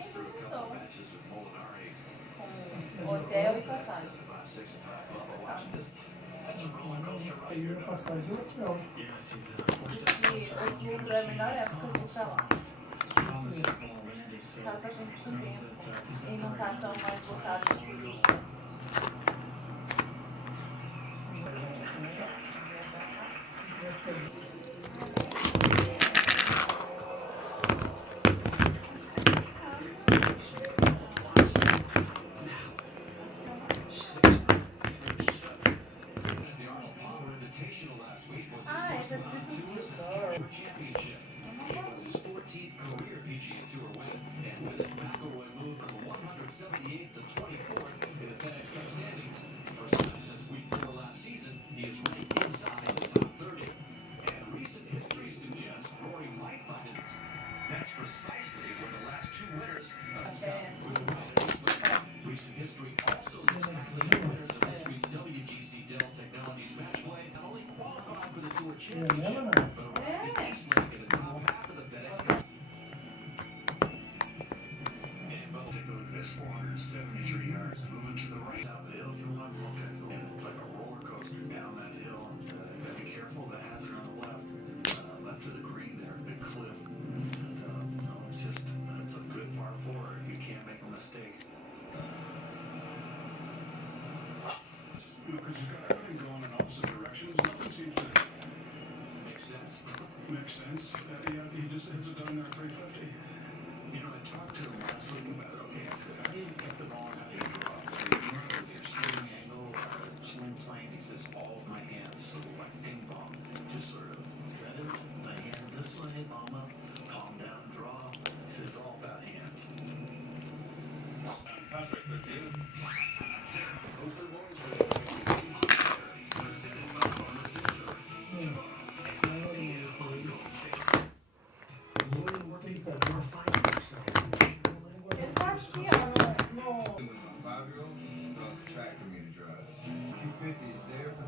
sempre almoçou. Com Assim, hotel e passagem. aí a passagem é hotel. Diz que outubro é a melhor época de ir pra lá. Casa com muito tempo. E não tá tão mais lotado de turista. Ah, é da É nela, não? It's 473 yards, moving to the right down the hill. If you want to look at it, it's like a roller coaster down that hill. Gotta be careful. The hazard on the left, left of the green there, big cliff. And, it's just it's a good par four. You can't make a mistake. Because you've got everything going in opposite directions. Nothing seems to Makes sense. make sense. Yeah, he just hits it down there at 350. You know, I talked to him last week about it. Okay, how do you get the ball out of your drop? With your swing angle, swing plane, he says, all of my hands, so like ping pong, just sort of set it, my hand this way, palm up, palm down, draw. He says, it's all about hands. Patrick, but you. Those two boys Ele tá aqui, ó, no... It was a 5-year-old tractor me to drive. 250 is there for